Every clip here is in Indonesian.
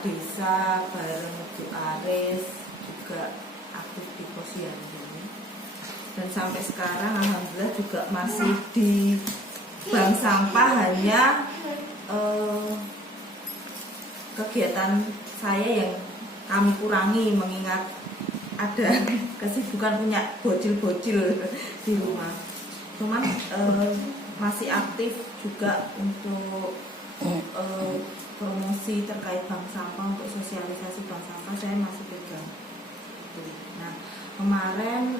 desa bareng Bu Aris, juga aktif di posyandu. Dan sampai sekarang alhamdulillah juga masih di bank sampah, hanya kegiatan saya yang kami kurangi mengingat ada kesibukan punya bocil-bocil di rumah. Cuman masih aktif juga untuk promosi terkait bank sampah, untuk sosialisasi bank sampah saya masih pegang. Nah, kemarin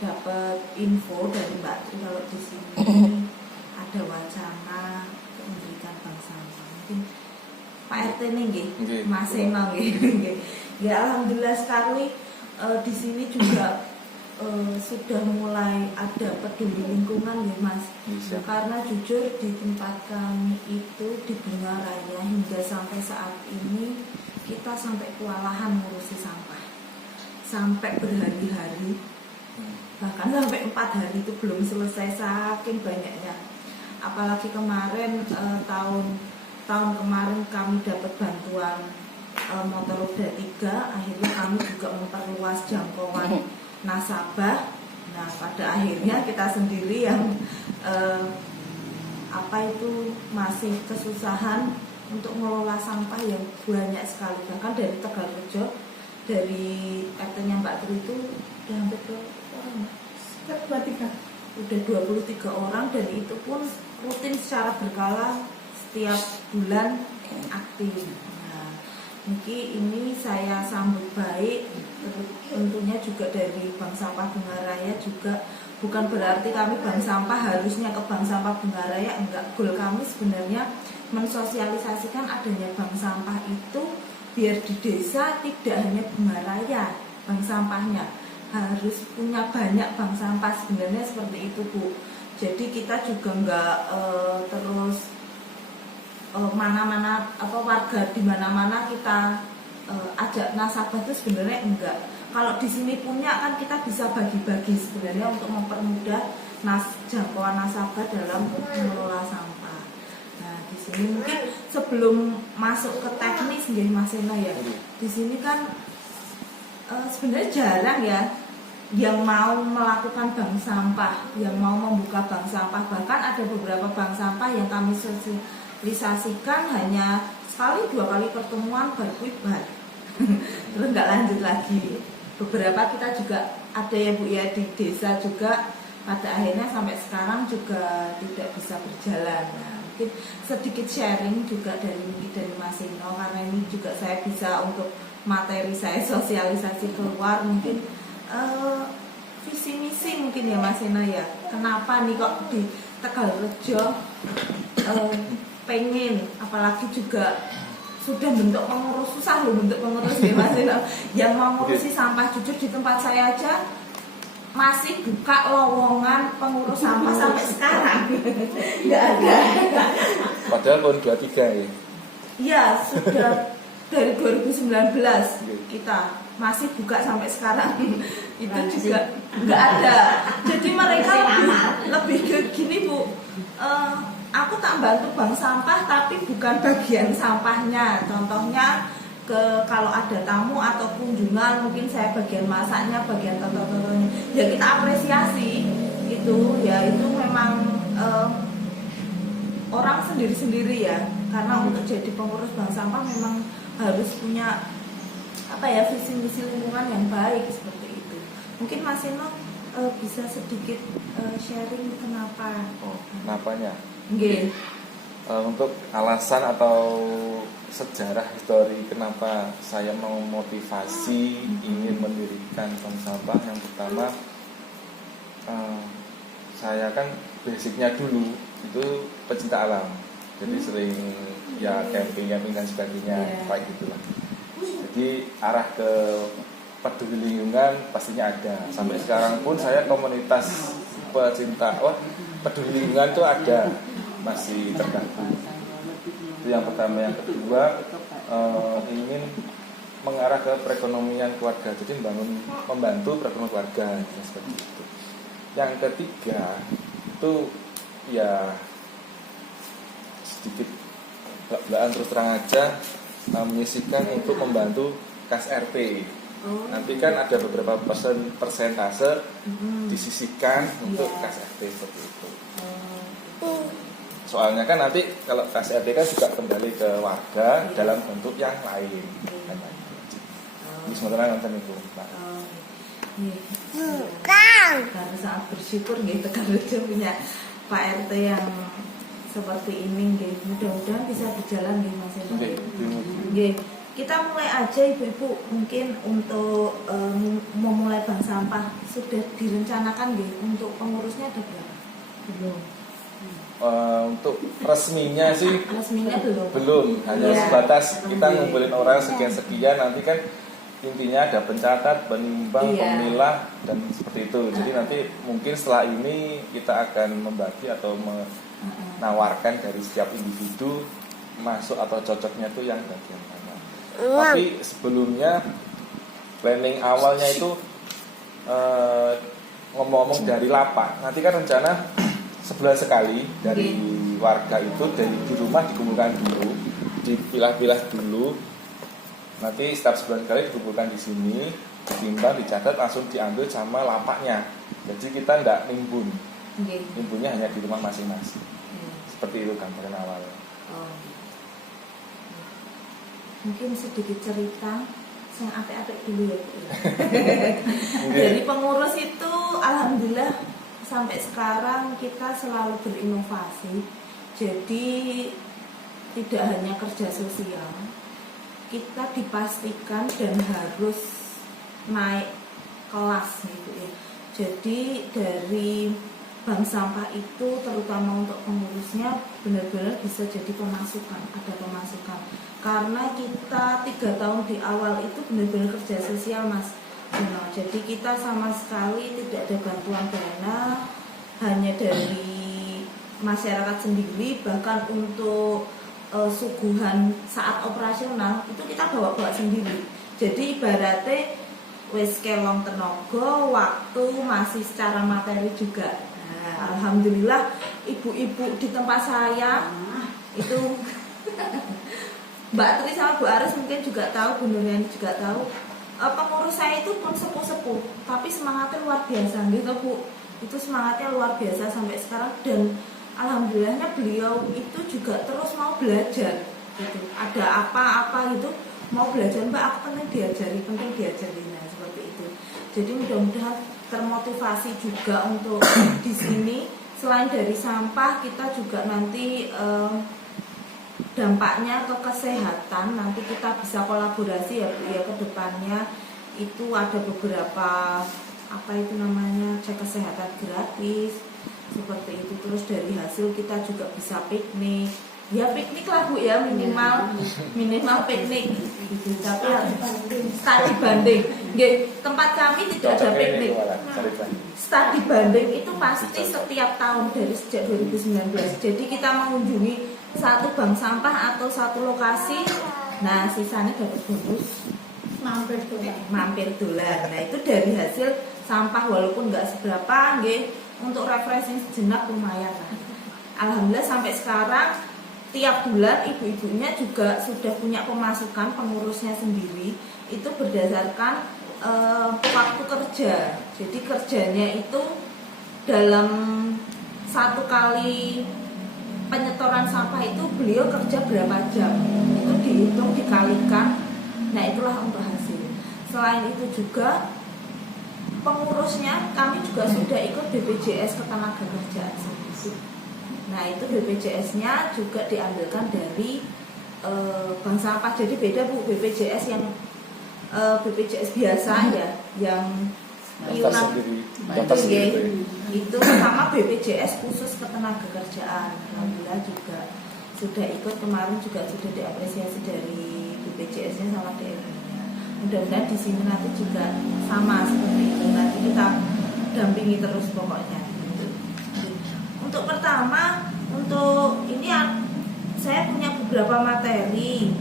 dapat info dari Mbak Tri kalau di sini ada wacana mendirikan bank sampah. Mungkin Pak RT nih nggih, Mas Eno nggih. Ya alhamdulillah sekali di sini juga sudah mulai ada peduli lingkungan ya Mas. Karena jujur di tempat kami itu di Bungaraja hingga sampai saat ini kita sampai kewalahan ngurusi sampah. Sampai berhari-hari, bahkan sampai 4 hari itu belum selesai saking banyaknya. Apalagi kemarin tahun kemarin kami dapat bantuan motor roda 3, akhirnya kami juga memperluas jangkauan nasabah. Nah, pada akhirnya kita sendiri yang masih kesusahan untuk mengelola sampah yang banyak sekali. Bahkan dari Tegalrejo, dari RT-nya Mbak Tri itu udah hampir udah 23 orang, dan itu pun rutin secara berkala setiap bulan aktif. Nah, mungkin ini saya sambut baik, tentunya juga dari Bank Sampah Bungaraja juga. Bukan berarti kami bank sampah harusnya ke bank sampah Bungaraja, enggak. Goal kami sebenarnya mensosialisasikan adanya bank sampah itu biar di desa tidak hanya Bungaraja bank sampahnya, harus punya banyak bank sampah, sebenarnya seperti itu Bu. Jadi kita juga enggak terus warga di mana-mana kita ajak nasabah, itu sebenarnya enggak. Kalau di sini punya kan kita bisa bagi-bagi sebenarnya untuk mempermudah jangkauan nasabah dalam mengelola sampah. Nah, di sini mungkin sebelum masuk ke teknis nggih Mas Eno ya. Di sini kan sebenarnya jarang ya yang mau melakukan bank sampah, yang mau membuka bank sampah. Bahkan ada beberapa bank sampah yang kami sosialisasikan hanya sekali 2 kali pertemuan baru bubar. Terus nggak lanjut lagi. Beberapa kita juga ada ya Bu ya di desa juga, pada akhirnya sampai sekarang juga tidak bisa berjalan. Nah, mungkin sedikit sharing juga dari Mas Eno, karena ini juga saya bisa untuk materi saya sosialisasi keluar. Mungkin visi misi mungkin ya Mas Eno ya, kenapa nih kok di Tegalrejo pengen, apalagi juga sudah bentuk pengurus, susah loh bentuk pengurus ya Mas Eno, yang mau ngurusi sampah. Jujur di tempat saya aja masih buka lowongan pengurus sampah sampai sekarang nggak ada. Padahal tahun 23 ya? Iya, sudah dari 2019 kita masih buka sampai sekarang. Itu juga nggak ada. Jadi mereka lebih ke gini Bu, aku tak bantu bank sampah tapi bukan bagian sampahnya. Contohnya kalau ada tamu atau kunjungan, mungkin saya bagian masaknya, bagian toto-totonya. Ya kita apresiasi itu, ya itu memang orang sendiri-sendiri ya. Karena untuk jadi pengurus bank sampah memang harus punya visi misi lingkungan yang baik seperti itu. Mungkin Mas Eno bisa sedikit sharing kenapa? Kenapanya? Nggih. Untuk alasan atau sejarah histori kenapa saya mau motivasi ingin mendirikan bank sampah, yang pertama saya kan basicnya dulu itu pecinta alam, jadi sering ya camping dan sebagainya, kayak gitulah. Jadi arah ke peduli lingkungan pastinya ada. Sampai sekarang pun saya komunitas pecinta peduli lingkungan itu ada, masih tergabung. Itu yang pertama. Yang kedua, ingin mengarah ke perekonomian keluarga, jadi membantu perekonomian keluarga seperti itu. Yang ketiga itu ya sedikit belak-belakan terus terang aja, menyisihkan untuk membantu kas RT. Oh. Nanti kan ada beberapa persentase disisihkan untuk Iya. kas RT seperti itu. Oh. Soalnya kan nanti kalau kas RT kan juga kembali ke warga Iya. dalam bentuk yang lain. Iya. Ini sementara nonton itu, Pak. Oh. Iya. Karena sangat bersyukur gitu karena dia punya Pak RT yang seperti ini gitu. Mudah-mudahan bisa berjalan gitu Mas Hendra. Oke. Gitu. Kita mulai aja ibu-ibu mungkin untuk memulai bank sampah sudah direncanakan gitu untuk pengurusnya ada berapa? Belum. Untuk resminya sih Resminya belum, hanya Iya. sebatas kita ngumpulin orang sekian-sekian, nanti kan intinya ada pencatat, penimbang, Iya. pemilah dan seperti itu. Jadi nanti mungkin setelah ini kita akan membagi atau menawarkan dari setiap individu masuk atau cocoknya itu yang bagian mana. Tapi sebelumnya planning awalnya itu ngomong-ngomong dari lapak. Nanti kan rencana sebulan sekali dari warga itu dari di rumah dikumpulkan dulu, dipilah-pilah dulu. Nanti setiap sebulan sekali dikumpulkan di sini, ditimbang, dicatat, langsung diambil sama lapaknya. Jadi kita tidak nimbun, nimbunnya hanya di rumah masing-masing. Seperti itu gambaran awal. Oh. Mungkin sedikit cerita yang apik-apik dulu ya Bu. Dari pengurus itu alhamdulillah sampai sekarang kita selalu berinovasi. Jadi tidak hanya kerja sosial, kita dipastikan dan harus naik kelas gitu ya. Jadi dari bank sampah itu terutama untuk pengurusnya benar-benar bisa jadi pemasukan, ada pemasukan. Karena kita 3 tahun di awal itu benar-benar kerja sosial Mas. Nah, jadi kita sama sekali tidak ada bantuan dana, hanya dari masyarakat sendiri. Bahkan untuk suguhan saat operasional itu kita bawa-bawa sendiri. Jadi ibaratnya wis kelong tenaga, waktu masih secara materi juga. Nah, alhamdulillah ibu-ibu di tempat saya itu Mbak Tri sama Bu Aris mungkin juga tahu, Bu Nuriani juga tahu. Pengurus saya itu pun sepuh-sepuh, tapi semangatnya luar biasa gitu Bu. Itu semangatnya luar biasa sampai sekarang dan alhamdulillahnya beliau itu juga terus mau belajar gitu. Ada apa-apa gitu mau belajar, Mbak aku penting diajari. Nah, seperti itu. Jadi mudah-mudahan termotivasi juga untuk di sini. Selain dari sampah, kita juga nanti dampaknya ke kesehatan. Nanti kita bisa kolaborasi ya Bu ya ke depannya. Itu ada beberapa cek kesehatan gratis seperti itu. Terus dari hasil kita juga bisa piknik. Ya piknik lah Bu ya, minimal piknik gitu. Tapi studi banding. Nggih, tempat kami tidak ada piknik. Studi banding itu pasti setiap tahun dari sejak 2019. Jadi kita mengunjungi satu bank sampah atau satu lokasi. Nah, sisanya dapat bonus mampir dolan. Nah, itu dari hasil sampah walaupun nggak seberapa, nggih, untuk refreshing sejenak lumayan lah. Alhamdulillah sampai sekarang tiap bulan ibu-ibunya juga sudah punya pemasukan pengurusnya sendiri itu berdasarkan waktu kerja. Jadi kerjanya itu dalam satu kali penyetoran sampah itu beliau kerja berapa jam itu dihitung dikalikan. Nah itulah untuk hasil. Selain itu juga pengurusnya kami juga sudah ikut BPJS Ketenagakerjaan. Nah itu BPJS-nya juga diambilkan dari bank sampah. Jadi beda Bu, BPJS yang BPJS biasa ya, yang iuran itu sama BPJS khusus Ketenagakerjaan. Alhamdulillah juga sudah ikut, kemarin juga sudah diapresiasi dari BPJS-nya sama DRI-nya. Mudah-mudahan di sini nanti juga sama seperti itu. Nanti kita dampingi terus pokoknya. Untuk pertama, untuk ini saya punya beberapa materi.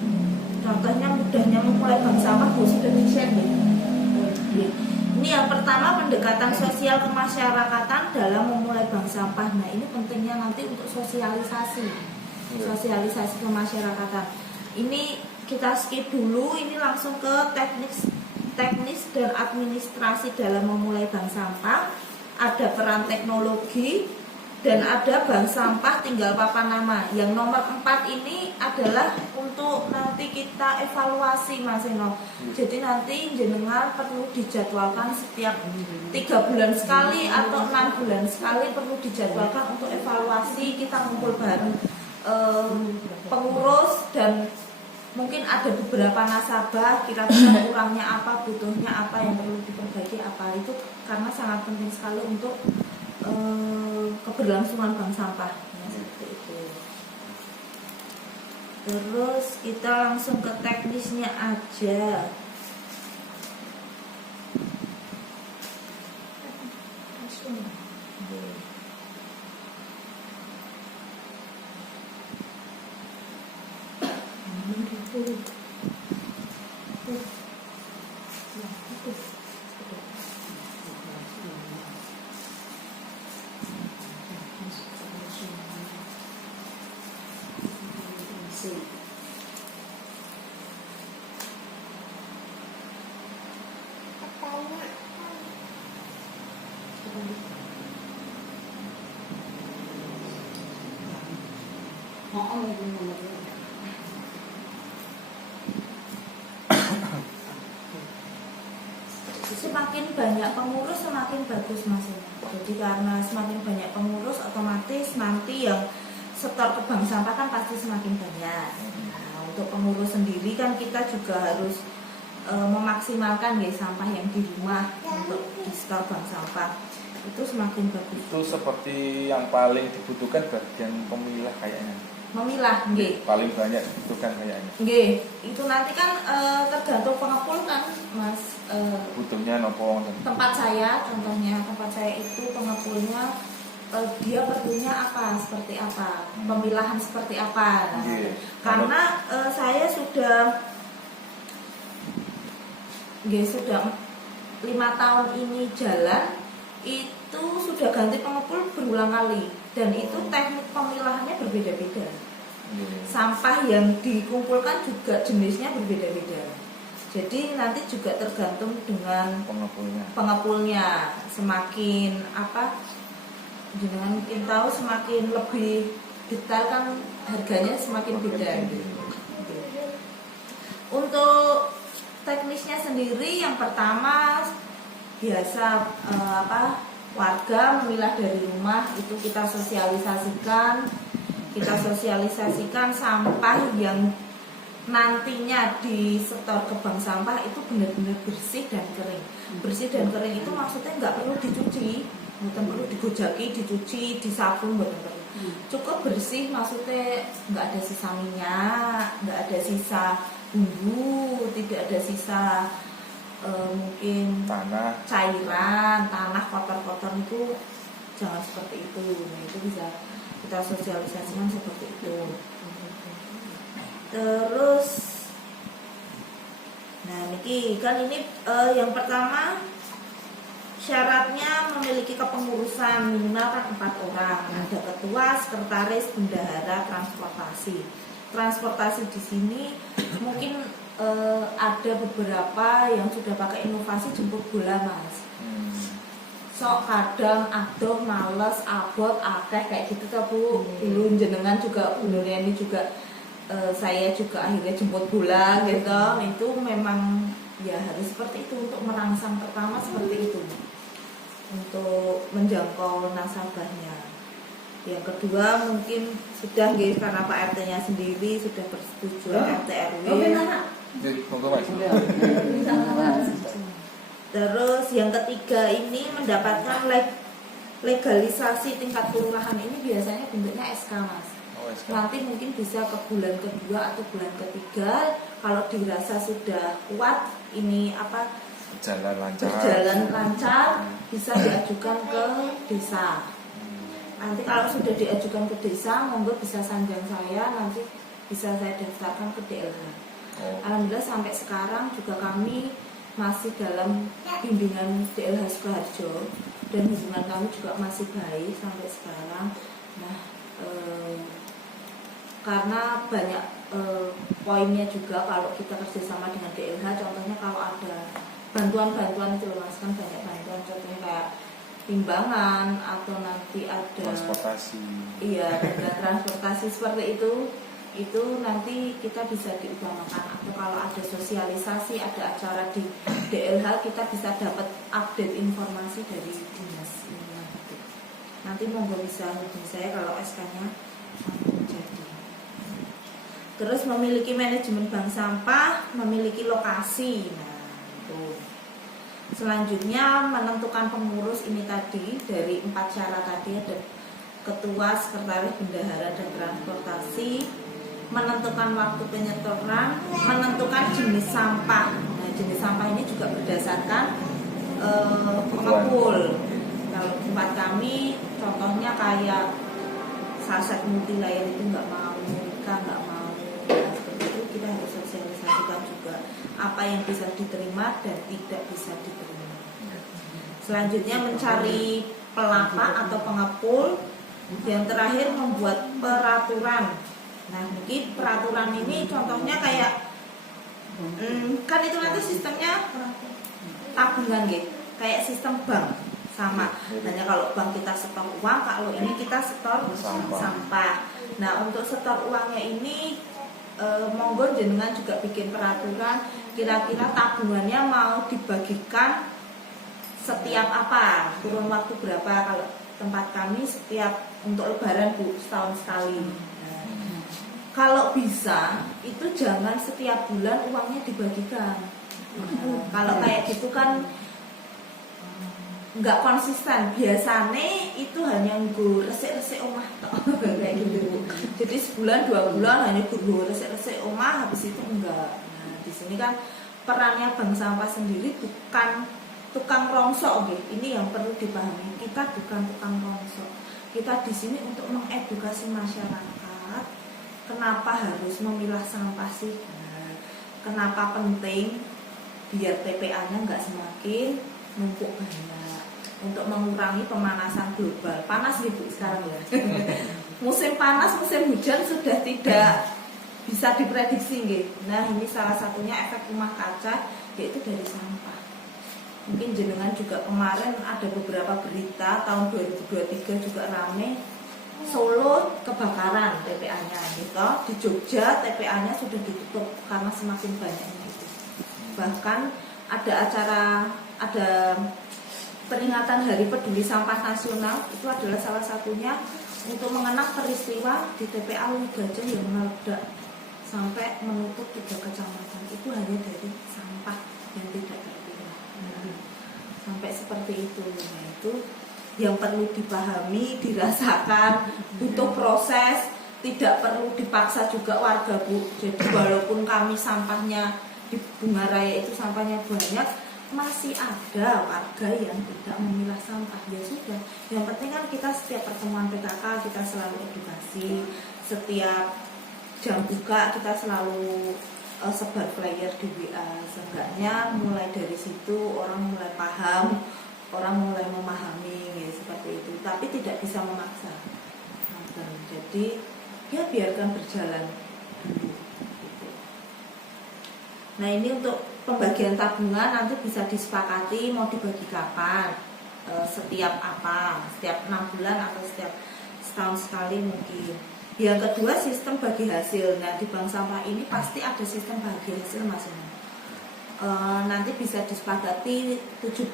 Contohnya mudahnya memulai bank sampah, Bu sudah di-share nih. Ini yang pertama, pendekatan sosial kemasyarakatan dalam memulai bank sampah. Nah, ini pentingnya nanti untuk sosialisasi kemasyarakatan. Ini kita skip dulu, ini langsung ke teknis dan administrasi dalam memulai bank sampah. Ada peran teknologi dan ada bank sampah tinggal papan nama. Yang nomor 4 ini adalah untuk nanti kita evaluasi Mas Eno. Jadi nanti jenengan perlu dijadwalkan setiap 3 bulan sekali atau 6 bulan sekali perlu dijadwalkan untuk evaluasi. Kita ngumpul bareng pengurus dan mungkin ada beberapa nasabah, kira-kira kurangnya apa, butuhnya apa, yang perlu diperbaiki apa. Itu karena sangat penting sekali untuk keberlangsungan bank sampah ya, seperti itu. Terus kita langsung ke teknisnya aja. Semakin banyak pengurus semakin bagus Mas. Jadi karena semakin banyak pengurus otomatis nanti yang setor ke bank sampah kan pasti semakin banyak. Nah, untuk pengurus sendiri kan kita juga harus memaksimalkan ya sampah yang di rumah untuk di setor bank sampah. Itu semakin bagus. Itu seperti yang paling dibutuhkan bagian pemilah kayaknya. Memilah, nggih. Paling banyak dibutuhkan kayaknya. Nggih, itu nanti kan tergantung pengepul kan, Mas. Butuhnya nopo? Tempat saya, contohnya tempat saya itu pengepulnya dia perlunya apa, seperti apa, pemilahan seperti apa. Nah, karena saya sudah 5 tahun ini jalan, itu sudah ganti pengepul berulang kali dan itu teknik pemilahannya berbeda-beda. Sampah yang dikumpulkan juga jenisnya berbeda-beda. Jadi nanti juga tergantung dengan pengepulnya. Semakin apa, jangan mungkin tahu, semakin lebih detail kan harganya semakin beda. Untuk teknisnya sendiri, yang pertama biasa warga memilah dari rumah itu kita sosialisasikan sampah yang nantinya disetor ke bank sampah itu benar-benar bersih dan kering. Bersih dan kering itu maksudnya nggak perlu dicuci, bukan perlu digojaki, dicuci, disabun, bukan perlu. Cukup bersih, maksudnya nggak ada sisa minyak, nggak ada sisa bumbu, tidak ada sisa mungkin tanah, cairan, tanah kotor-kotor itu jangan seperti itu. Nah, itu bisa kita sosialisasikan seperti itu. Terus, nah niki kan ini yang pertama syaratnya memiliki kepengurusan minimal kan 4 orang. Ada ketua, sekretaris, bendahara, transportasi. Transportasi di sini mungkin ada beberapa yang sudah pakai inovasi jemput bola Mas. Sok kadang aduh males abot akeh kayak gitu tuh Bu. Dulu jenengan juga Bu Nuriani juga saya juga akhirnya jemput bola gitu. Itu memang ya harus seperti itu untuk merangsang, pertama seperti itu untuk menjangkau nasabahnya. Yang kedua mungkin sudah guys, karena Pak RT-nya sendiri sudah persetujuan RT RW. Terus yang ketiga ini mendapatkan legalisasi tingkat kelurahan, ini biasanya bentuknya SK Mas. Nanti mungkin bisa ke bulan kedua atau bulan ketiga kalau dirasa sudah kuat ini berjalan lancar bisa diajukan ke desa. Nanti kalau sudah diajukan ke desa, monggo bisa sanjang saya, nanti bisa saya daftarkan ke DLH. Alhamdulillah sampai sekarang juga kami masih dalam bimbingan DLH Sukoharjo dan hubungan kami juga masih baik sampai sekarang. Nah, karena banyak poinnya juga kalau kita kerjasama dengan DLH, contohnya kalau ada bantuan-bantuan itu loh Mas, kan banyak bantuan, contohnya kayak timbangan atau nanti ada transportasi. Iya, dan transportasi seperti itu nanti kita bisa diutamakan. Atau kalau ada sosialisasi, ada acara di DLH, kita bisa dapat update informasi dari dinas lingkungan hidup. Nanti monggo bisa hubungi saya kalau SK-nya jadi. Terus memiliki manajemen bank sampah, memiliki lokasi. Nah, itu. Selanjutnya menentukan pengurus ini tadi dari 4 syarat tadi, ada ketua, sekretaris, bendahara, dan transportasi. Menentukan waktu penyetoran, menentukan jenis sampah. Nah, jenis sampah ini juga berdasarkan pengepul. Kalau tempat kami contohnya kayak saset multilayer itu nggak mau, Mika nggak mau. Nah, seperti itu kita harus sosialisasikan juga apa yang bisa diterima dan tidak bisa diterima. Selanjutnya mencari pelapak atau pengepul. Yang terakhir membuat peraturan. Nah, mungkin peraturan ini contohnya kayak kan itu nanti sistemnya tabungan gitu, kayak sistem bank sama. Hanya kalau bank kita setor uang, kalau ini kita setor sampah. Nah, untuk setor uangnya ini monggo jenengan juga bikin peraturan kira-kira tabungannya mau dibagikan setiap apa, kurun waktu berapa. Kalau tempat kami setiap untuk lebaran Bu, setahun sekali. Nah, kalau bisa itu jangan setiap bulan uangnya dibagikan. Kalau kayak gitu kan nggak konsisten. Biasanya itu hanya nggo resik-resik omah kayak gitu. Jadi sebulan 2 bulan hanya nggo resik-resik omah, habis itu enggak. Nah, di sini kan perannya bank sampah sendiri bukan tukang rongsok, okay. Ini yang perlu dipahami. Kita bukan tukang rongsok. Kita di sini untuk mengedukasi masyarakat. Kenapa harus memilah sampah sih? Nah, kenapa penting biar TPA-nya nggak semakin numpuk banyak, untuk mengurangi pemanasan global. Panas gitu sekarang ya. Musim panas, musim hujan sudah tidak bisa diprediksi gitu. Nah, ini salah satunya efek rumah kaca, yaitu dari sampah. Mungkin jenengan juga kemarin ada beberapa berita tahun 2023 juga rame, Solo kebakaran TPA-nya gitu. Di Jogja TPA-nya sudah ditutup karena semakin banyaknya itu. Bahkan ada peringatan Hari Peduli Sampah Nasional, itu adalah salah satunya untuk mengenang peristiwa di TPA Gajah yang meledak sampai menutup 3 kecamatan. Itu hanya dari sampah yang tidak terpilah. Sampai seperti itu. Nah, itu yang perlu dipahami, dirasakan, butuh proses, tidak perlu dipaksa juga warga Bu. Jadi walaupun kami sampahnya di Bunga Raya itu sampahnya banyak, masih ada warga yang tidak memilah sampah. Ya sudah, yang penting kan kita setiap pertemuan PKK kita selalu edukasi, setiap jam buka kita selalu sebar flyer di WA. Seenggaknya mulai dari situ orang mulai paham, orang mulai memahami ya, seperti itu. Tapi tidak bisa memaksa. Jadi ya biarkan berjalan dulu. Nah, ini untuk pembagian tabungan nanti bisa disepakati mau dibagi kapan, setiap apa, setiap 6 bulan atau setiap setahun sekali mungkin. Yang kedua, sistem bagi hasil. Nah, di bank sampah ini pasti ada sistem bagi hasil masing-masing. Nanti bisa disepakati 70%,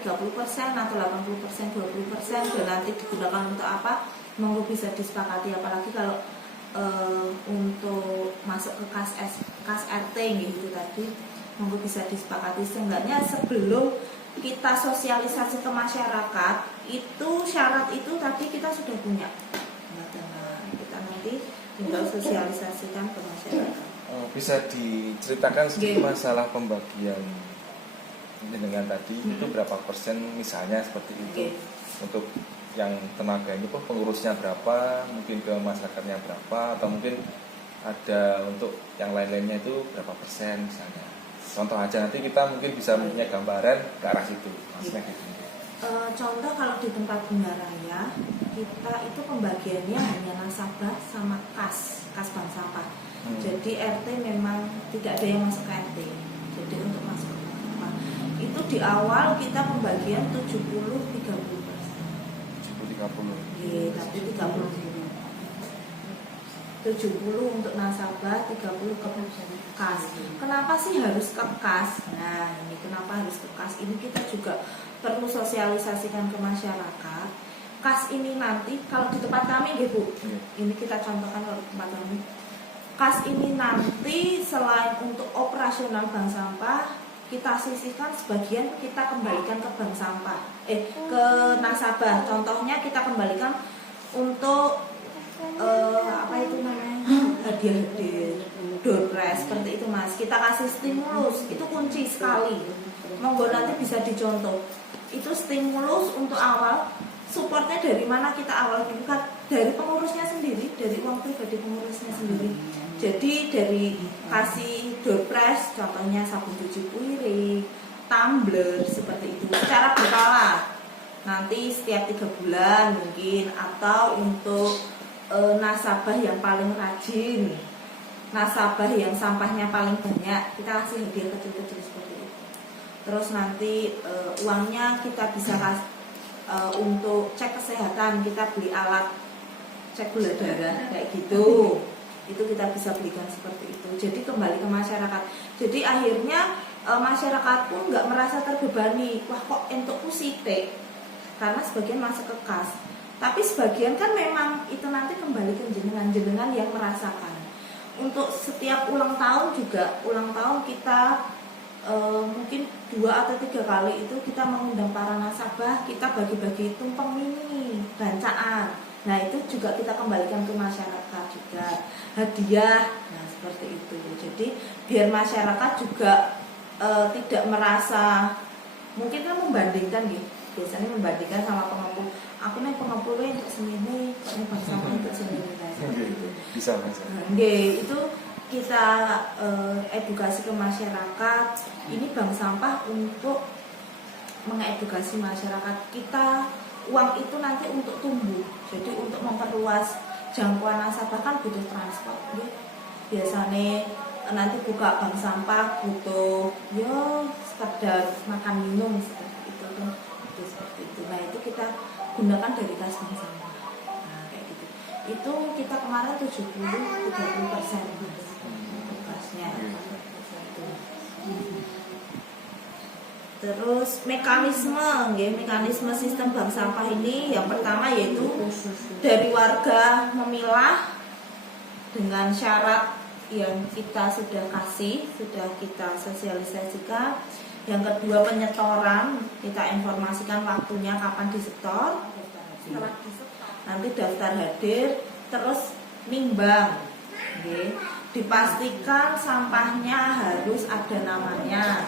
30% atau 80%, 20%, dan nanti digunakan untuk apa? Monggo bisa disepakati, apalagi kalau untuk masuk ke kas RT gitu tadi, monggo bisa disepakati. Seenggaknya sebelum kita sosialisasi ke masyarakat, itu syarat itu tadi kita sudah punya. Nah, kita nanti tinggal sosialisasikan ke masyarakat. Bisa diceritakan sedikit masalah pembagian dengan tadi itu berapa persen misalnya seperti itu, untuk yang tenaganya itu pengurusnya berapa, mungkin ke masyarakatnya berapa, atau mungkin ada untuk yang lain-lainnya itu berapa persen misalnya. Contoh aja, nanti kita mungkin bisa punya gambaran ke arah situ. Maksudnya gitu. Contoh kalau di tempat Bunga Raya kita itu pembagiannya hanya nasabah sama kas bank sampah. Jadi RT memang tidak ada yang masuk ke RT. Jadi untuk masuk ke bank sampah itu di awal kita pembagian 70-30%. 70-30. Iya, tapi 70 untuk nasabah, 30 ke kas. Kenapa sih harus ke kas? Nah, ini kenapa harus ke kas? Ini kita juga perlu sosialisasikan ke masyarakat. Kas ini nanti kalau di tempat kami gitu, ini kita contohkan kalau di tempat kami. Kas ini nanti selain untuk operasional bank sampah, kita sisihkan sebagian kita kembalikan ke bank sampah, ke nasabah. Contohnya kita kembalikan untuk apa itu namanya, hadiah door prize seperti itu Mas. Kita kasih stimulus, itu kunci sekali. Monggo nanti bisa dicontoh. Itu stimulus untuk awal. Supportnya dari mana kita awal? Bukan dari pengurusnya sendiri, dari uang pribadi pengurusnya sendiri. Jadi dari kasih door prize, contohnya sabun cuci piring, tumbler seperti itu. Secara berkala. Nanti setiap 3 bulan mungkin, atau untuk nasabah yang paling rajin, nasabah yang sampahnya paling banyak, kita kasih hadiah kecil-kecil seperti itu. Terus nanti uangnya kita bisa kasih untuk cek kesehatan, kita beli alat cek gula darah kayak gitu, itu kita bisa belikan seperti itu. Jadi kembali ke masyarakat. Jadi akhirnya masyarakat pun nggak merasa terbebani, wah kok entukku sitik, karena sebagian masuk ke kas. Tapi sebagian kan memang itu nanti kembali ke jenengan yang merasakan. Untuk setiap ulang tahun juga, ulang tahun kita mungkin 2 atau 3 kali itu kita mengundang para nasabah, kita bagi-bagi tumpeng mini, bancaan. Nah itu juga kita kembalikan ke masyarakat juga, hadiah, nah seperti itu. Jadi biar masyarakat juga tidak merasa, mungkin kan membandingkan gitu, biasanya membandingkan sama pengepul. Aku nih pengepulnya untuk semini, ini bank sampah untuk semini, nah seperti itu. Bisa. Itu kita edukasi ke masyarakat. Ini bank sampah untuk mengedukasi masyarakat kita. Uang itu nanti untuk tumbuh, jadi untuk memperluas jangkauan nasabah kan butuh transport. Biasanya nanti buka bank sampah butuh sekedar makan minum seperti itu kan, seperti itu. Nah itu kita gunakan dari kas bank sampah. Nah kayak gitu. Itu kita kemarin 70-30% kasnya. Terus mekanisme sistem bank sampah ini yang pertama yaitu dari warga memilah dengan syarat yang kita sudah kasih, sudah kita sosialisasikan. Yang kedua penyetoran, kita informasikan waktunya kapan disetor. Setelah disetor nanti daftar hadir, terus nimbang. Dipastikan sampahnya harus ada namanya.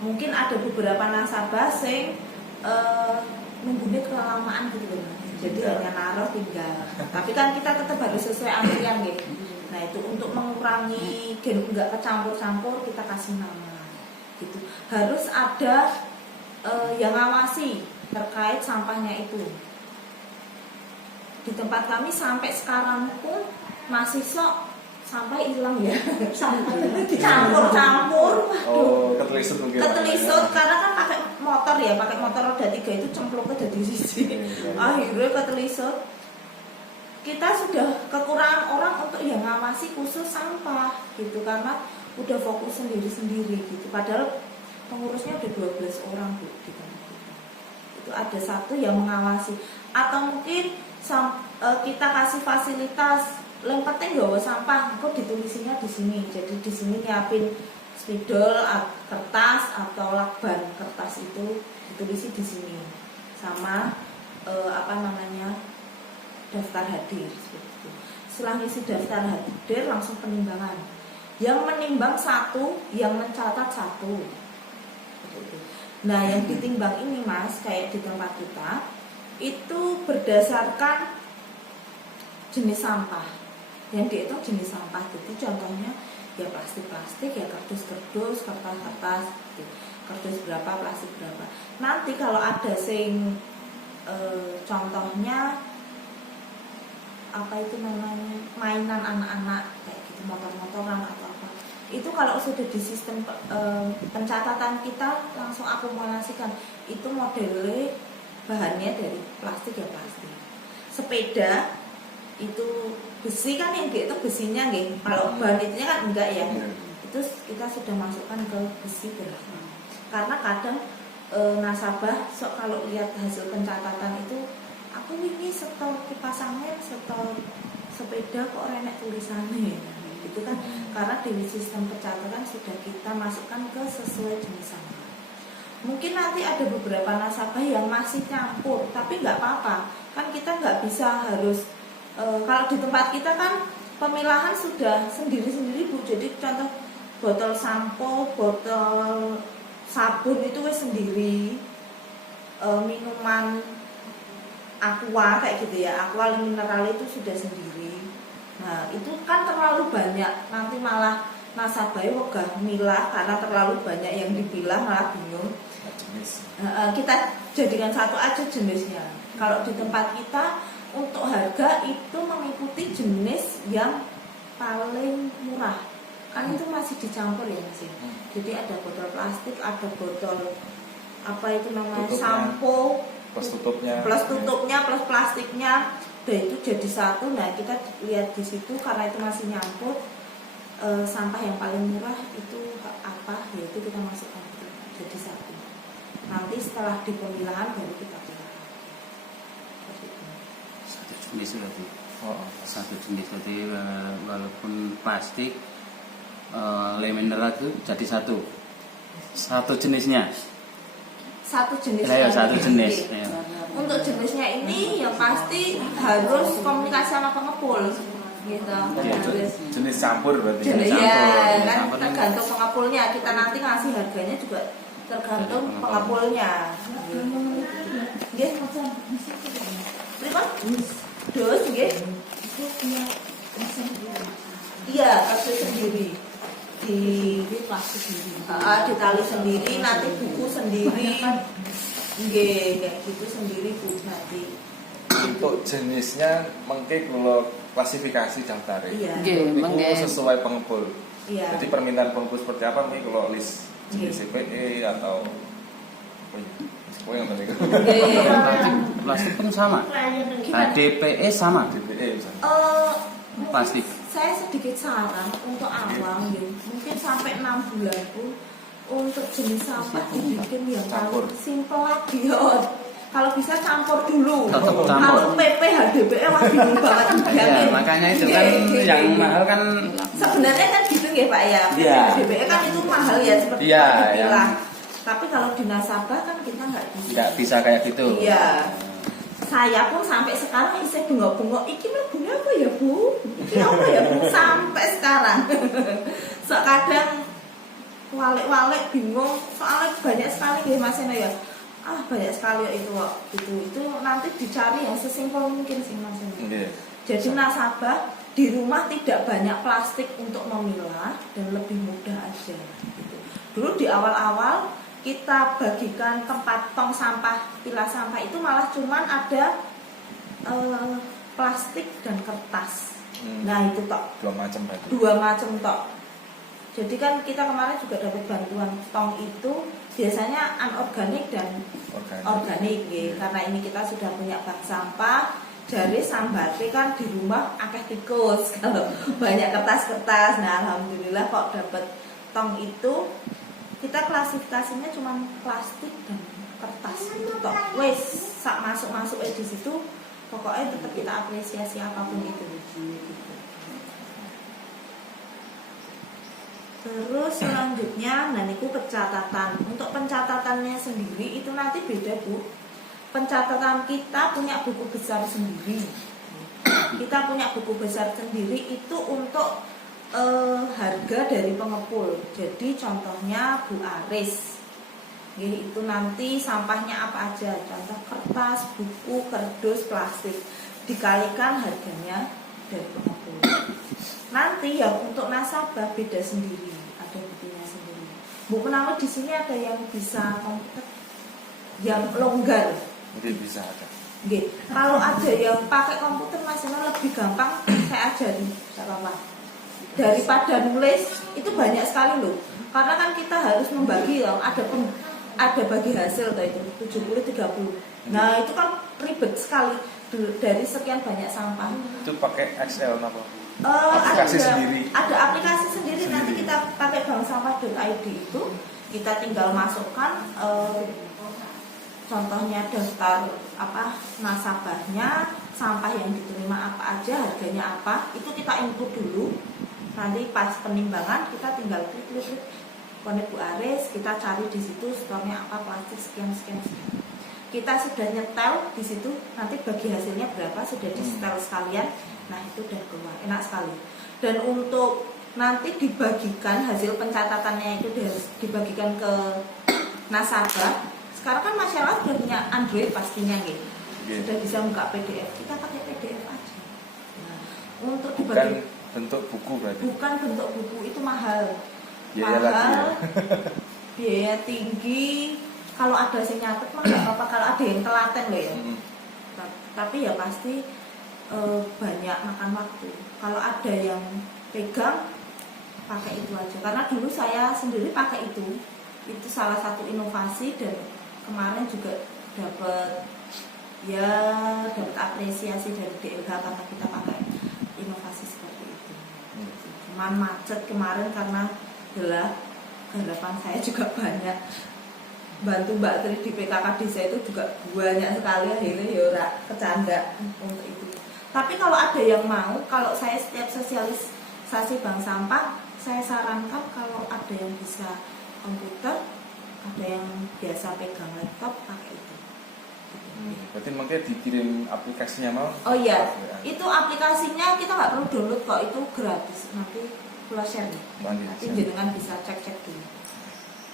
Mungkin ada beberapa nasabah yang nunggunya kelamaan gitu loh. Jadi hanya naruh tinggal. Tapi kan kita tetap harus sesuai antrian gitu. Nah itu untuk mengurangi nggak kecampur-campur, kita kasih nama gitu. Harus ada yang ngawasi terkait sampahnya itu. Di tempat kami sampai sekarang pun masih sampai hilang ya, dicampur-campur. Ketelisut mungkin. Ketelisut karena kan pakai motor roda 3 itu cemplungnya dari sisi. Akhirnya ketelisut. Kita sudah kekurangan orang untuk yang ngawasi khusus sampah gitu, karena udah fokus sendiri-sendiri gitu. Padahal pengurusnya udah 12 orang Bu di tempat kita. Itu ada satu yang mengawasi, atau mungkin kita kasih fasilitas. Yang penting gawa sampah, kok ditulisinya di sini. Jadi di sini nyiapin spidol, kertas atau lakban kertas itu ditulisi di sini. Sama daftar hadir. Setelah ngisi daftar hadir langsung penimbangan. Yang menimbang satu, yang mencatat satu. Nah yang ditimbang ini Mas, kayak di tempat kita itu berdasarkan jenis sampah. Yang dihitung jenis sampah, jadi contohnya ya plastik, ya kardus, kertas, kardus berapa, plastik berapa. Nanti kalau ada contohnya apa itu namanya, mainan anak-anak kayak gitu, motor-motoran atau apa, itu kalau sudah di sistem pencatatan kita langsung akumulasikan itu modelnya bahannya dari plastik ya plastik. Sepeda itu besi kan, yang itu besinya nggih, kalau bahan itunya kan enggak ya, itu kita sudah masukkan ke besi berarti. Karena kadang nasabah kalau lihat hasil pencatatan itu, aku ini setor kipas angin, setor sepeda kok renek tulisannya gitu kan, karena di sistem pencatatan sudah kita masukkan ke sesuai jenis sampah. Mungkin nanti ada beberapa nasabah yang masih campur, tapi nggak apa-apa, kan kita nggak bisa harus kalau di tempat kita kan pemilahan sudah sendiri-sendiri Bu. Jadi contoh botol sampo, botol sabun itu wes sendiri, minuman aqua kayak gitu ya, aqua mineral itu sudah sendiri. Nah itu kan terlalu banyak, nanti malah nasabah wegah milah karena terlalu banyak yang dipilah, malah bingung. Kita jadikan satu aja jenisnya. Kalau di tempat kita untuk harga itu mengikuti jenis yang paling murah, kan itu masih dicampur ya Mas. Jadi ada botol plastik, ada botol apa itu namanya sampo, plus tutupnya, plus plastiknya, udah itu jadi satu. Nah kita lihat di situ karena itu masih nyampur, sampah yang paling murah itu apa, yaitu kita masukkan itu jadi satu. Nanti setelah di pemilahan baru kita pilah. Satu jenis berarti. Satu jenis berarti, walaupun plastik, le mineral itu jadi satu jenisnya. Satu jenis. Ya, satu jenis. Ya. Untuk jenisnya ini yang pasti harus komunikasi sama pengepul gitu. Jenis campur berarti. Jenis campur. ya, kan Campur tergantung pengepulnya. Kita nanti ngasih harganya juga tergantung pengepulnya. Nggih, pripun? Dus nggih. Iya, kardus sendiri. Di plastik sendiri. Ditali sendiri, nanti buku sendiri. Nggih, kayak gitu sendiri Bu nanti. Untuk jenisnya mengke kalau klasifikasi daftar Iya. itu sesuai pengepul. Iya. Jadi permintaan pengepul seperti apa mungkin kalau list jenis CPE atau yang penting. Plastik pun sama. HDPE sama. DPE misalnya. Plastik. Saya sedikit saran untuk awam gitu. Mungkin sampai 6 bulan pun untuk jenis sampah dibikin yang paling simple lagi ya. Kalau bisa campur dulu. Tetap campur. Kalau PP HDPE wah bingung banget Ya, makanya itu kan yang mahal kan sebenarnya kan gitu ya Pak ya. Iya. HDPE kan itu mahal ya seperti Iya, dibilang. Tapi kalau di nasabah kan kita nggak bisa. nggak bisa kayak gitu. Iya. Saya pun sampai sekarang isih bengok-bengok, iki bunga apa ya Bu? Iki apa ya Bu? Sampai sekarang. Kadang walik-walik bingung, soalnya banyak sekali ya Mas Ena ya. Banyak sekali ya itu kok. Itu nanti dicari yang sesimpel mungkin sih Mas Ena. Jadi nasabah di rumah tidak banyak plastik untuk memilah dan lebih mudah aja. Gitu. Dulu di awal-awal kita bagikan tempat tong sampah, pilah sampah itu malah cuman ada plastik dan kertas. Nah itu tok. Dua macam tok. Jadi kan kita kemarin juga dapat bantuan tong itu biasanya anorganik dan organik ya. Karena ini kita sudah punya bank sampah. Jari sambate kan di rumah akeh tikus kalau banyak kertas-kertas. Nah alhamdulillah kok dapat tong itu. Kita klasifikasinya cuma plastik dan kertas itu tok. Wes sak masuk di situ. Pokoknya tetap kita apresiasi apapun itu. Gitu. Terus selanjutnya, nah niku pencatatan. Untuk pencatatannya sendiri itu nanti beda Bu. Pencatatan kita punya buku besar sendiri. Kita punya buku besar sendiri itu untuk harga dari pengepul. Jadi contohnya Bu Aris, itu nanti sampahnya apa aja, contoh kertas, buku, kardus, plastik, dikalikan harganya dari pengepul. Nanti ya untuk nasabah beda sendiri, ada bukunya sendiri. Bu Penawar di sini ada yang bisa komputer, yang longgar. Mungkin bisa ada. Nggih. Kalau ada yang pakai komputer Mas Eno lebih gampang saya ajari, enggak apa-apa. Daripada nulis itu banyak sekali loh. Karena kan kita harus membagi ya, ada bagi hasil tuh itu 70-30. Nah, itu kan ribet sekali dari sekian banyak sampah. Itu pakai Excel apa? Aplikasi sendiri. Ada aplikasi sendiri. Nanti kita pakai banksampah.id itu kita tinggal masukkan contohnya daftar nasabahnya, sampah yang diterima apa aja, harganya apa, itu kita input dulu. Nanti pas penimbangan kita tinggal klik connect Bu Aris, kita cari di situ stornya apa, plastik sekian. Kita sudah nyetel di situ, nanti bagi hasilnya berapa sudah di-setel sekalian. Nah, itu udah keluar, enak sekali. Dan untuk nanti dibagikan hasil pencatatannya itu dibagikan ke nasabah. Sekarang kan masyarakat sudah punya Android pastinya gitu. Sudah bisa buka PDF. Kita pakai PDF aja. Nah, untuk dibagi bentuk buku berarti. Bukan bentuk buku, itu mahal. Biaya lagi ya. Biaya tinggi. Kalau ada yang nyatet mah nggak apa-apa, kalau ada yang telaten loh ya. Tapi ya pasti banyak makan waktu. Kalau ada yang pegang, pakai itu aja. Karena dulu saya sendiri pakai itu. Itu salah satu inovasi dan kemarin juga dapat apresiasi dari DLH karena kita pakai inovasi seperti itu. Cuman macet kemarin karena harapan saya juga banyak. Bantu Mbak Tri di PKK Desa itu juga banyak sekali, akhirnya ya ora kecanda untuk itu. Tapi kalau ada yang mau, kalau saya setiap sosialisasi bank sampah, saya sarankan kalau ada yang bisa komputer, ada yang biasa pegang laptop, pakai itu. Berarti makanya dikirim aplikasinya mau? Oh iya, itu aplikasinya kita nggak perlu download kok, itu gratis. Nanti pulau share nih. Nanti jenengan bisa cek dulu.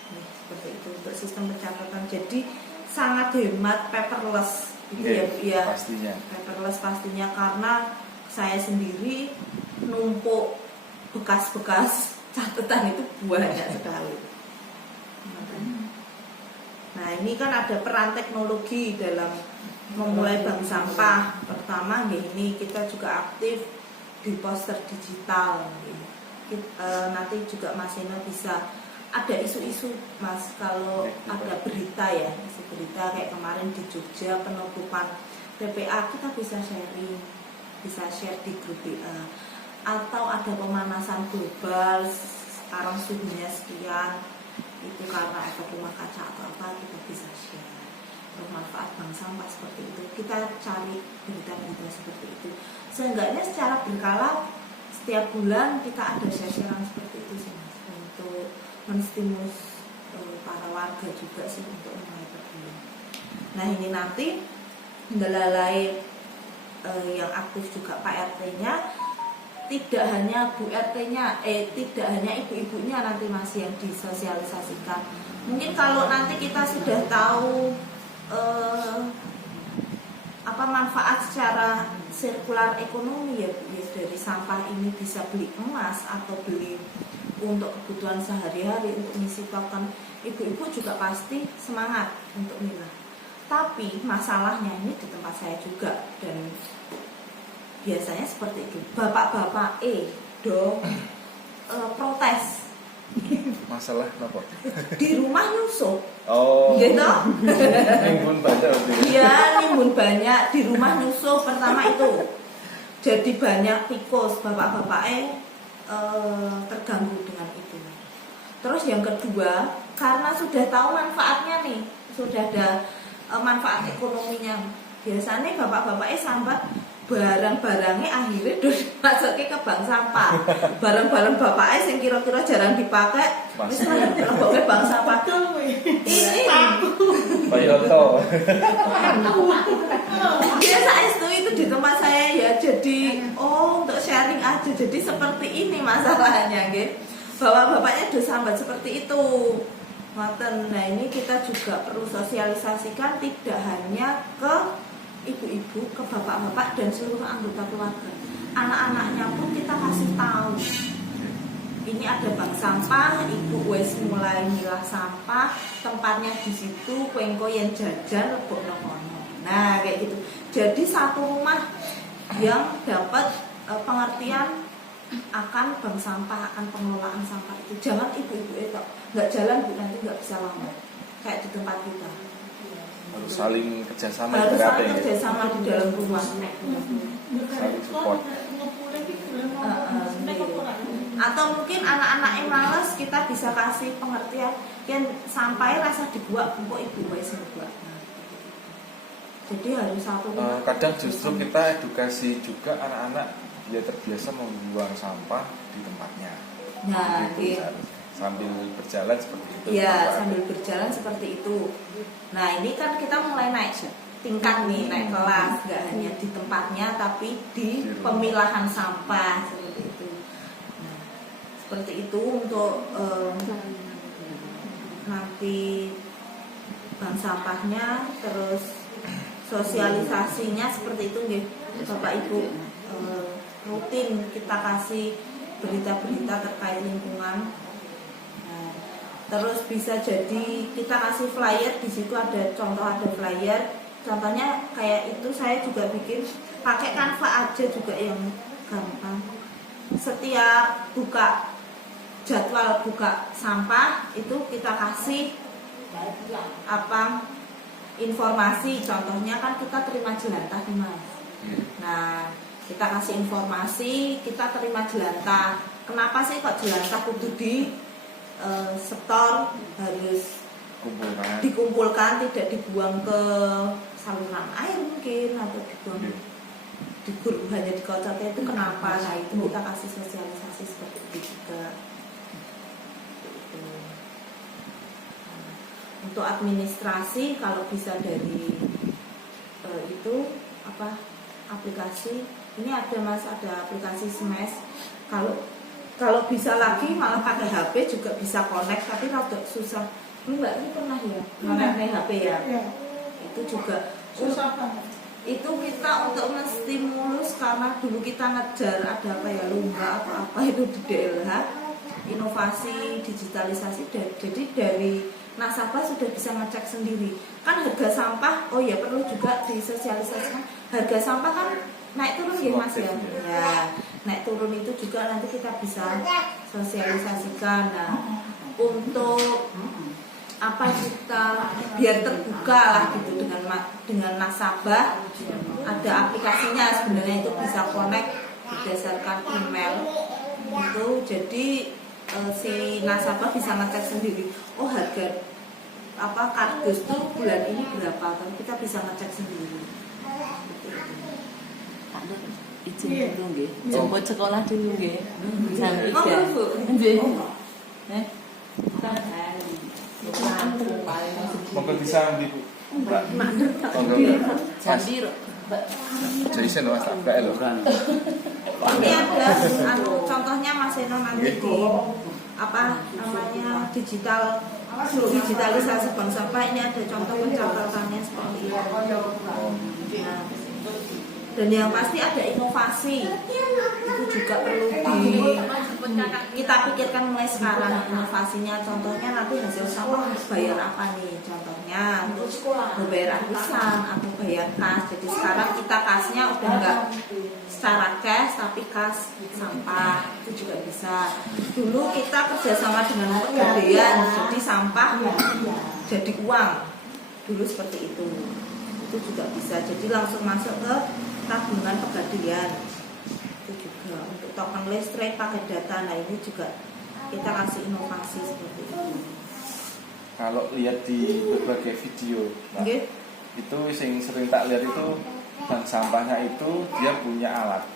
Nih, seperti itu untuk sistem pencatatan. Jadi sangat hemat, paperless itu ya. Pastinya. Paperless pastinya karena saya sendiri numpuk bekas-bekas catatan itu banyak sekali. Nah, ini kan ada peran teknologi dalam memulai bank sampah. Pertama, ini kita juga aktif di poster digital. Nanti juga Mas Eno bisa ada isu-isu, Mas, kalau ada berita ya, isu berita kayak kemarin di Jogja penutupan TPA, kita bisa sharing, bisa share di grup WA. Atau ada pemanasan global, sekarang suhunya sekian, itu karena efek rumah kaca atau apa, kita bisa share. Bermanfaat bank sampah seperti itu, kita cari berita-berita seperti itu. Seenggaknya secara berkala setiap bulan kita ada share-sharean seperti itu sih, Mas, untuk menstimulus para warga juga sih untuk mulai peduli. Nah, ini nanti ngelalai yang aktif juga Pak RT-nya, tidak hanya Bu RT-nya, tidak hanya ibu-ibunya nanti masih yang disosialisasikan. Mungkin kalau nanti kita sudah tahu manfaat secara sirkular ekonomi ya dari sampah ini bisa beli emas atau beli untuk kebutuhan sehari-hari untuk mengisi pakan, ibu-ibu juga pasti semangat untuk milah. Tapi masalahnya ini di tempat saya juga, dan biasanya seperti itu, bapak-bapak protes. Masalah apa? Di rumah nyusup. Oh. Gitu. Nimbun banyak. Iya, nimbun banyak di rumah nyusup. Pertama itu. Jadi banyak tikus, bapak-bapaknya terganggu dengan itu. Terus yang kedua, karena sudah tahu manfaatnya nih, sudah ada manfaat ekonominya. Biasanya bapak-bapaknya sambat barang-barangnya akhirnya dimasukin ke bank sampah. Barang-barang bapaknya yang kira-kira jarang dipakai, misalnya ke bank sampah. Ini Pak Yoto. biasa itu di tempat saya ya. Jadi untuk sharing aja. Jadi seperti ini masalahnya, gitu. Bapak-bapaknya udah sambat seperti itu. Nah, ini kita juga perlu sosialisasikan tidak hanya ke ibu-ibu, ke bapak-bapak dan seluruh anggota keluarga. Anak-anaknya pun kita kasih tahu. Ini ada bank sampah, ibu wes mulai milah sampah, tempatnya di situ, kuengko yang jajan lebok nokono. Nah kayak gitu. Jadi satu rumah yang dapat pengertian akan bank sampah, akan pengelolaan sampah itu. Jangan ibu-ibu itu nggak jalan bu, nanti nggak bisa lama kayak di tempat kita. Harus saling kerjasama. Harus berarti saling ya. kerjasama di dalam rumah. Saling support. Atau mungkin anak-anak yang malas kita bisa kasih pengertian yang sampai rasa dibuat untuk ibu wes buat. Jadi harus satu rumah. Kadang justru kita edukasi juga anak-anak dia terbiasa membuang sampah di tempatnya. Nah, Gitu, sambil berjalan seperti itu. iya, sambil berjalan seperti itu. Nah, ini kan kita mulai naik tingkat nih, naik kelas, nggak hanya di tempatnya tapi di pemilahan sampah seperti itu. Nah, seperti itu untuk nanti bank sampahnya, terus sosialisasinya seperti itu nggih. Bapak Ibu rutin kita kasih berita-berita terkait lingkungan. Nah, terus bisa jadi kita kasih flyer, di situ ada contoh, ada flyer. Contohnya kayak itu saya juga bikin pakai Canva aja juga yang gampang. Setiap buka jadwal buka sampah itu kita kasih apa informasi. Contohnya kan kita terima jelantah nih Mas. Nah, kita kasih informasi, kita terima jelantah. Kenapa sih kok jelantah kudu di setor, harus dikumpulkan, tidak dibuang ke saluran air mungkin, atau dibuang hanya dikocoknya, itu kenapa? Nah itu kita kasih sosialisasi seperti itu juga. Untuk administrasi kalau bisa dari itu apa aplikasi ini ada Mas, ada aplikasi Smash. Kalau bisa lagi malah pakai HP juga bisa connect, tapi rada susah. Mbak ini pernah ya pakai HP ya? Itu juga susah banget. Itu kita untuk menstimulus karena dulu kita ngejar ada apa ya lomba apa itu di DLH, inovasi digitalisasi. Jadi dari nasabah sudah bisa ngecek sendiri kan harga sampah. Oh ya perlu juga disosialisasikan, harga sampah kan naik turun ya Mas ya. Ya naik turun itu juga nanti kita bisa sosialisasikan. Nah untuk apa kita biar terbuka lah gitu dengan nasabah, ada aplikasinya sebenarnya, itu bisa connect berdasarkan email itu. Jadi si nasabah bisa ngecek sendiri, oh harga apa kardus tuh bulan ini berapa, tapi kita bisa ngecek sendiri. Izin dulu nggih. Jemput sekolah dulu nggih. Jam 3. Bu. Nggih. Monggo bisa Bu. Mbak. Jam piro? Jadi saya Mas tak kae lho. Ini ada contohnya Mas Eno nanti di apa namanya digitalisasi bank sampah. Ini ada contoh pencatatannya seperti ini. Nah, dan yang pasti ada inovasi, itu juga perlu kita pikirkan mulai sekarang inovasinya. Contohnya nanti hasil sampah bayar apa nih, contohnya mau bayar arisan atau bayar kas. Jadi sekarang kita kasnya udah enggak secara cash tapi kas sampah, itu juga bisa. Dulu kita kerjasama dengan Pegadaian, jadi sampah jadi uang, dulu seperti itu juga bisa. Jadi langsung masuk ke tabungan Pegadaian. Itu juga untuk token listrik pakai data. Nah ini juga kita kasih inovasi seperti itu. Kalau lihat di berbagai video, Mbak, itu yang sering tak lihat itu bank sampahnya itu dia punya alat.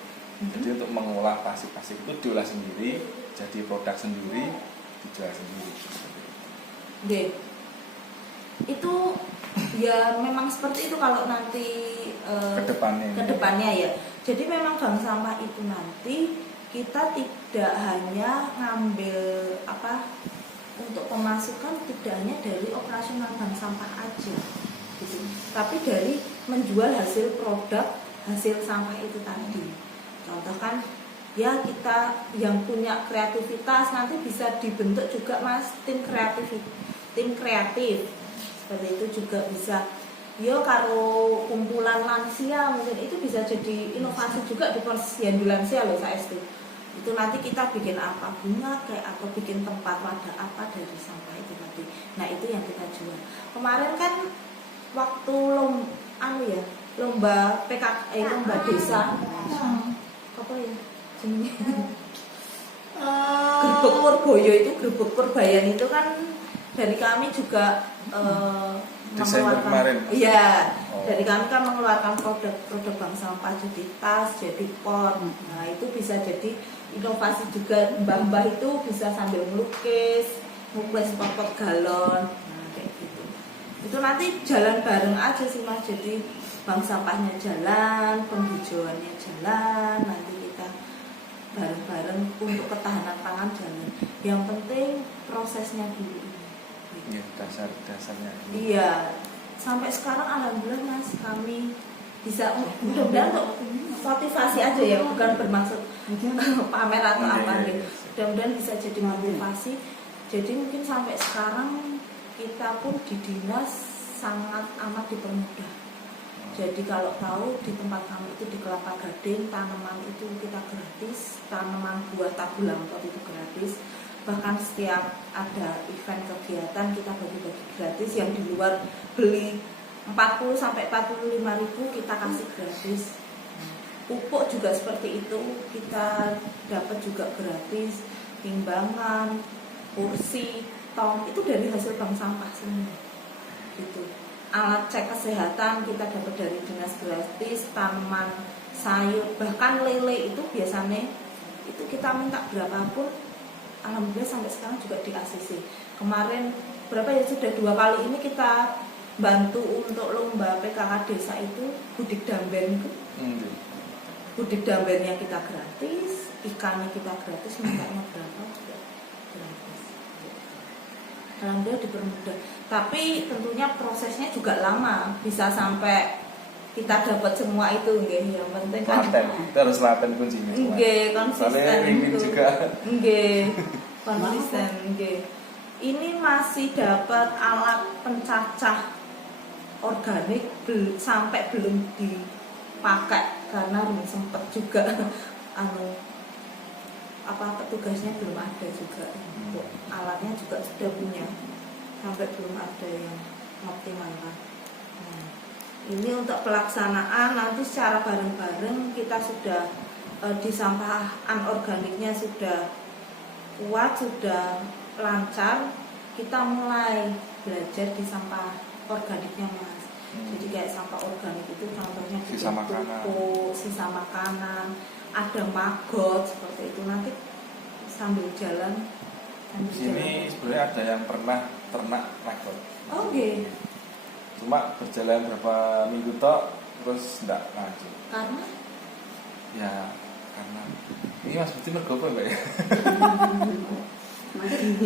Jadi untuk mengolah plastik-plastik itu diolah sendiri, jadi produk sendiri, dijual sendiri. Itu ya memang seperti itu kalau nanti kedepannya ya. Jadi memang bank sampah itu nanti kita tidak hanya ngambil apa untuk pemasukan, tidak hanya dari operasional bank sampah aja gitu, tapi dari menjual hasil produk hasil sampah itu tadi. Contoh kan ya kita yang punya kreativitas nanti bisa dibentuk juga Mas tim kreatif seperti itu juga bisa. yo karo kumpulan lansia mungkin itu bisa jadi inovasi juga di posyandu lansia loh saestu. Itu nanti kita bikin apa, bunga kayak atau bikin tempat wadah apa dari sampah itu nanti. Nah itu yang kita jual. Kemarin kan waktu lomba lomba desa apa ya jenisnya Grebek Purboyo itu Grebek Purbayan itu kan dari kami juga Desember kemarin. Iya, dari kami kan mengeluarkan produk bank sampah jadi tas, jadi pot. Nah itu bisa jadi inovasi juga, mbah-mbah itu bisa sambil melukis pot-pot galon. Nah kayak gitu. Itu nanti jalan bareng aja sih Mas. Jadi bank sampahnya jalan, penghijauannya jalan, nanti kita bareng-bareng untuk ketahanan pangan jalan. Yang penting prosesnya dulu. Ya, dasarnya. Iya, sampai sekarang alhamdulillah Mas kami bisa mudah-mudahan untuk motivasi aja ya, bukan bermaksud pamer atau apa gitu. Mudah-mudahan bisa jadi motivasi. Jadi mungkin sampai sekarang kita pun di dinas sangat amat dipermudah. Jadi kalau tahu di tempat kami itu di Kelapa Gading tanaman itu kita gratis, tanaman buah tabu lampot itu gratis. Bahkan setiap ada event kegiatan kita bagi-bagi gratis, yang di luar beli 40 sampai 45 ribu kita kasih gratis. Pupuk juga seperti itu, kita dapat juga gratis, timbangan, kursi, tong itu dari hasil bank sampah semua. Gitu. Alat cek kesehatan kita dapat dari dinas gratis, tanaman sayur, bahkan lele itu biasanya itu kita minta berapapun. Alhamdulillah sampai sekarang juga di ACC. Kemarin berapa ya sudah 2 kali ini kita bantu untuk lomba PKK desa itu budik damben itu. Budik dambennya kita gratis, ikannya kita gratis, mintanya berapa juga gratis. Alhamdulillah dipermudah. Tapi tentunya prosesnya juga lama, bisa sampai kita dapat semua itu nggih. Yang penting kan terus laten kuncinya. Nggih, konsisten ingin itu. juga. Nggih, konsisten nggih. Ini masih dapat alat pencacah organik sampai belum dipakai karena belum sempat juga petugasnya belum ada juga. Untuk alatnya juga sudah punya, sampai belum ada yang optimal. Ini untuk pelaksanaan nanti secara bareng-bareng kita sudah di sampah anorganiknya sudah kuat, sudah lancar, kita mulai belajar di sampah organiknya Mas. Jadi kayak sampah organik itu contohnya sisa makanan, sisa makanan, ada maggot seperti itu. Nanti sambil jalan. Di sini sebenarnya ada yang pernah ternak maggot. Oh nggih. Cuma berjalan berapa minggu tok terus enggak lanjut. Karena ini Mas Budi mergo apa Mbak ya?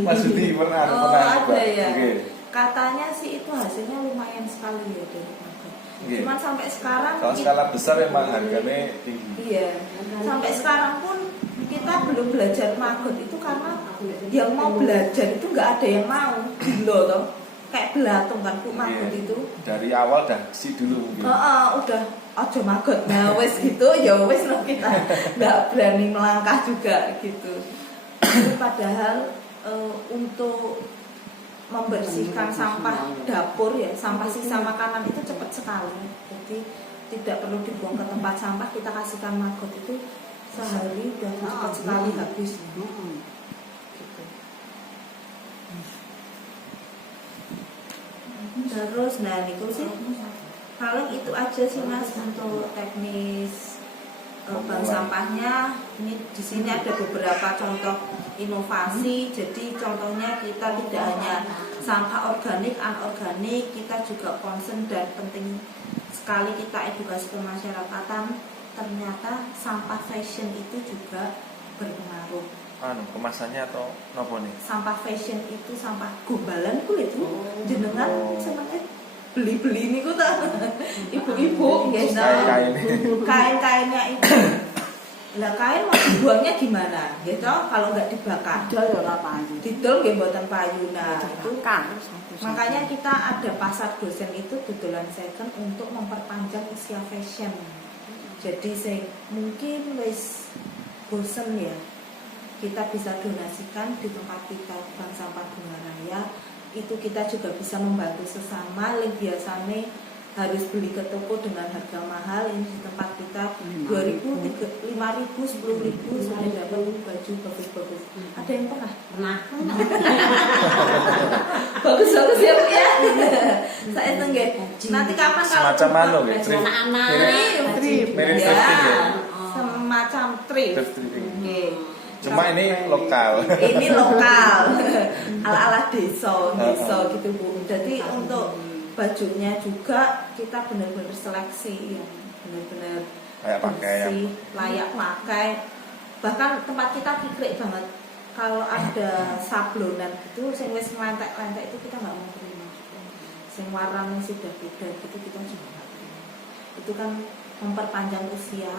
Mas Budi pernah ada ya. Okay. Katanya sih itu hasilnya lumayan sekali ya dari maggot. Okay. Cuman sampai sekarang kalau skala besar memang harganya tinggi. Iya. Sampai sekarang pun kita belum belajar maggot itu karena yang mau belajar itu nggak ada yang mau. Gila toh. Kayak belatung kan maggot itu. Dari awal dah sih dulu mungkin. Udah aja maggot. Nah wes gitu ya wes loh, kita nggak berani melangkah juga gitu. Padahal untuk membersihkan sampah dapur ya, sampah sisa makanan itu cepat sekali. Jadi tidak perlu dibuang ke tempat sampah, kita kasihkan maggot itu sehari udah cepat sekali habis. Terus nah itu sih paling itu aja sih Mas untuk teknis bank sampahnya. Ini di sini ada beberapa contoh inovasi. Jadi contohnya kita tidak hanya sampah organik, anorganik, kita juga concern dan penting sekali kita edukasi kemasyarakatan. Ternyata sampah fashion itu juga berpengaruh. Kemasannya atau nopo nih? Sampah fashion itu sampah gombalan kulit itu jenengan senengnya beli-beli ini kok ibu-ibu nggak tahu kain-kainnya itu Lah kain mau dibuangnya gimana? Gitu kalau nggak dibakar. Dol ya ora payu. Didol nggih mboten payu. Nah, itu Dibakar. makanya kita ada pasar dosen itu dodolan second untuk memperpanjang usia fashion. Jadi saya mungkin wis bosen ya, kita bisa donasikan di tempat kita Bank Sampah Bunga Raya. Itu kita juga bisa membantu sesama. Yang biasanya harus beli ke toko dengan harga mahal, ini di tempat kita 2.000, 5.000, 10.000 sudah dapat baju bagus-bagus. Ada yang pernah? Bagus-bagus ya Bu ya. Saya tenggih. Nanti kapan kalau Semacam anu ya, anak-anak trip, mirip ya, thrifting ya. semacam trip. Thrifting. Oke. Cuma ini lokal. Ini lokal, ala-ala desa gitu Bu. Jadi untuk bajunya juga kita benar-benar seleksi yang benar-benar Kayak pakai yang bersih, layak pakai. Bahkan tempat kita kikrik banget. Kalau ada sablonan gitu, sing wis ngelentek-lentek itu kita nggak mau terima. Sing warnanya sudah beda gitu kita juga nggak terima. Itu kan memperpanjang usia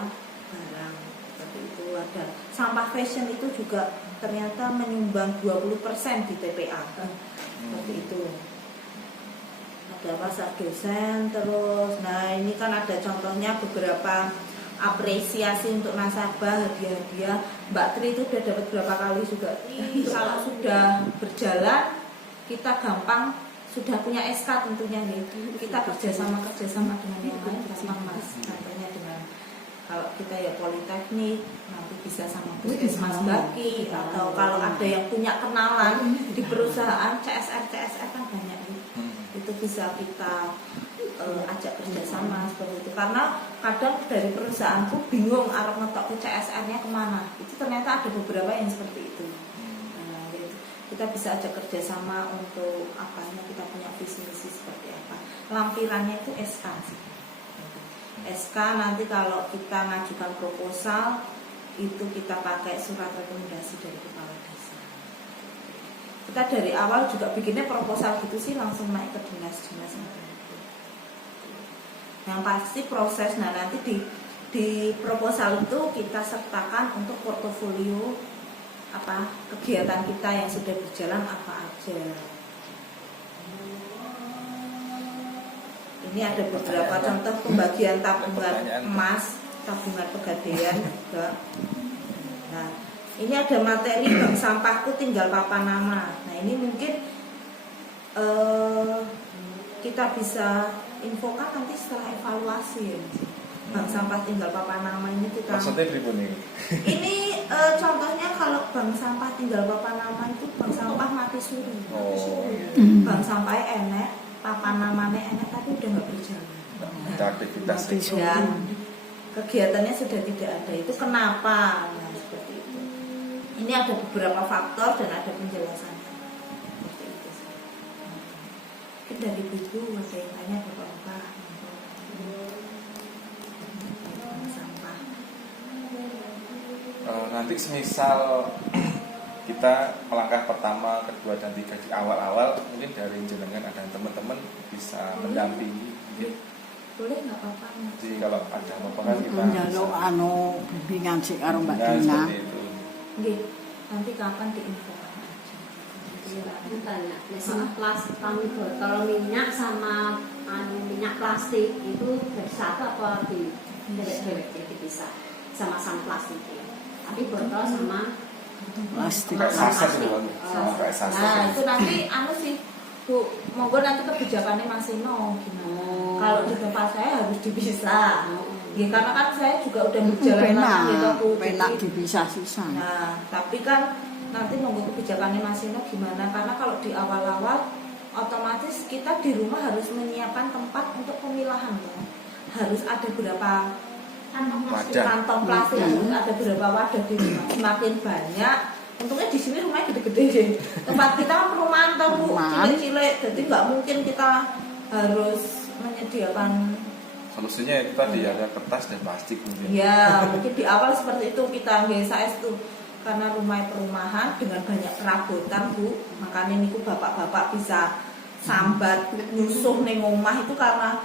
barang. Seperti itu. Ada sampah fashion itu juga ternyata menyumbang 20% di TPA. Seperti itu. Ada pasar dosen terus. Nah ini kan ada contohnya beberapa apresiasi untuk nasabah, hadiah-hadiah. Mbak Tri itu udah dapat berapa kali juga. Kalau sudah berjalan kita gampang sudah punya SK tentunya nih. Kita kerjasama dengan yang lain gampang Mas. Contohnya dengan kalau kita ya politeknik nanti bisa sama Puskesmas Baki, atau kalau ada yang punya kenalan di perusahaan CSR kan banyak nih. Itu bisa kita ajak kerjasama seperti itu, karena kadang dari perusahaanku bingung arep ngetok ke CSR-nya kemana. Itu ternyata ada beberapa yang seperti itu. Nah, gitu. Kita bisa ajak kerjasama untuk apanya, kita punya visi misi seperti apa. Lampirannya itu SK sih. SK nanti kalau kita ngajukan proposal itu kita pakai surat rekomendasi dari kepala desa. Kita dari awal juga bikinnya proposal gitu sih, langsung naik ke dinas-dinas. Yang pasti proses, nah nanti di proposal itu kita sertakan untuk portofolio apa kegiatan kita yang sudah berjalan apa aja. Ini ada beberapa contoh pembagian tabungan emas, tabungan pegadaian juga. Nah, ini ada materi bank sampahku tinggal papan nama. Nah, ini mungkin kita bisa infokan nanti setelah evaluasi ya. Bank sampah tinggal papan nama ini kita. Maksudnya pribumi. Ini contohnya kalau bank sampah tinggal papan nama itu bank sampah mati suri. Oh. Bank sampah enek, papan namanya enek tapi udah nggak berjalan. Aktivitas Ya, kegiatannya sudah tidak ada. Itu kenapa? Nah, seperti itu. Ini ada beberapa faktor dan ada penjelasannya. Seperti itu. Mungkin dari buku ada yang tanya bapak-bapak. Sampah. Nanti semisal kita melangkah pertama, kedua dan tiga di awal-awal, mungkin dari jenengan ada teman-teman bisa mendampingi. Boleh nggak apa-apa? Jadi kalau ada apa-apa kan kita njaluk anu bimbingan sik karo Mbak ya, Dina. seperti itu. Nggih, nanti kapan diinfokan aja. Banyak. Biasanya plastik kami botol minyak sama minyak plastik itu bersatu apa di dewek dipisah sama plastik ya. Tapi botol sama Plastik. Kayak saset itu kan. Kayak saset. Nah, itu nanti sih Bu, monggo nanti kebijakannya Mas Ino gimana? Kalau di tempat saya harus dipisah. Ya karena kan saya juga udah berjalan lama gitu Bu. Penak Jadi, dipisah sisan. nah, tapi kan nanti nunggu kebijakannya Mas Ino gimana? Karena kalau di awal-awal otomatis kita di rumah harus menyiapkan tempat untuk pemilahan ya. Harus ada berapa kantong plastik, harus ada berapa wadah di rumah. Semakin banyak, untungnya di sini rumahnya gede-gede. Tempat kita kan perumahan tau Bu, cilik-cilik, jadi nggak mungkin kita harus menyediakan. Solusinya itu tadi ada kertas dan plastik mungkin. Ya, mungkin di awal seperti itu kita nggak itu karena rumah perumahan dengan banyak perabotan Bu, makanya niku bapak-bapak bisa sambat nyusuh ning omah itu karena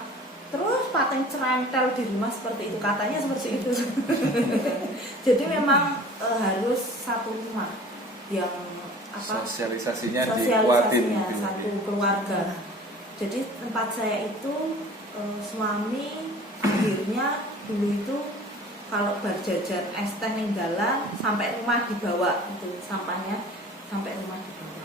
terus pating cerentel di rumah seperti itu, katanya seperti itu. Jadi memang harus satu rumah yang sosialisasinya dikuatin gitu. satu keluarga. Jadi tempat saya itu suami akhirnya dulu itu kalau berjajar es teh ning dalan sampai rumah dibawa, itu sampahnya sampai rumah dibawa.